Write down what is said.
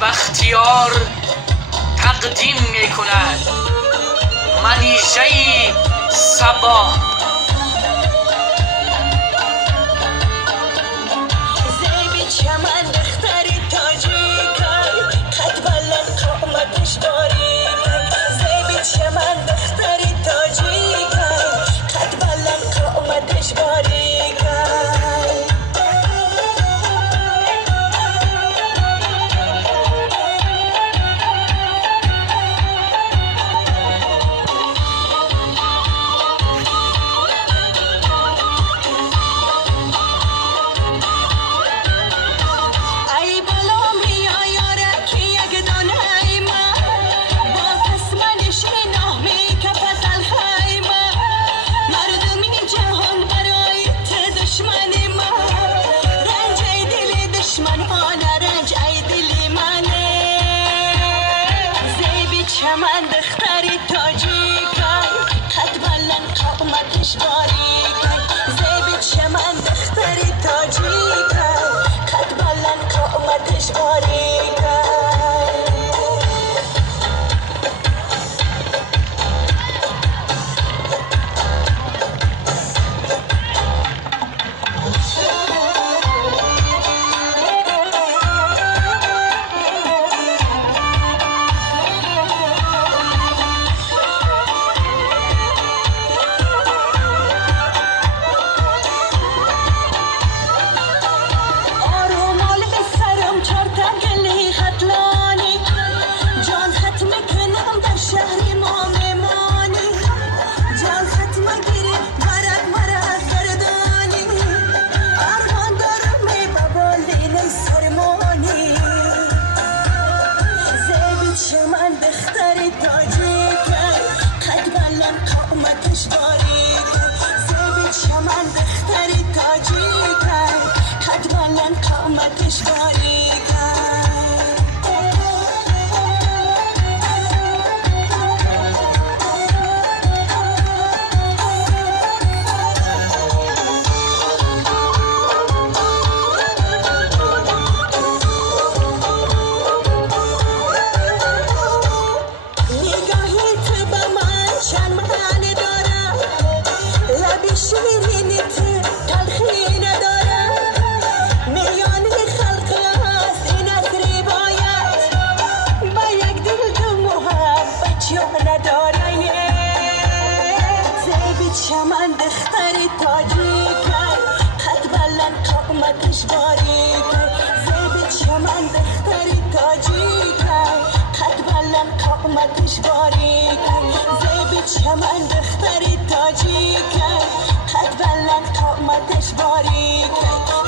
بختیار تقدیم می کند منیژه صبا. زیبی چمن دختری تاجی کن قد بلند قامتش باری کن. زیبی چمن دختری تاجی کن قد بلند قامتش باری کن. چمن دختری تاجی کن قد بلند قامتش باری کن. زیبی چمن دختری تاجی کن قد بلند قامتش باری کن. چمن دختری تاجی کن قد بلند قامتش باری کن. زیبی چمن دختری تاجی کن قد بلند قامتش باری کن. شیرینی تو تلخی نداره میان خلق هست این اثری باید با یک دل تو محبت جا نداره. زیبی چمن دختری تاجی کن قد بلند قامتش باری کن. زیبی چمن دختری تاجی کن قد بلند قامتش باری کن. زیبی چمن دختری تاجی کن قد بلند قامتش باری کن.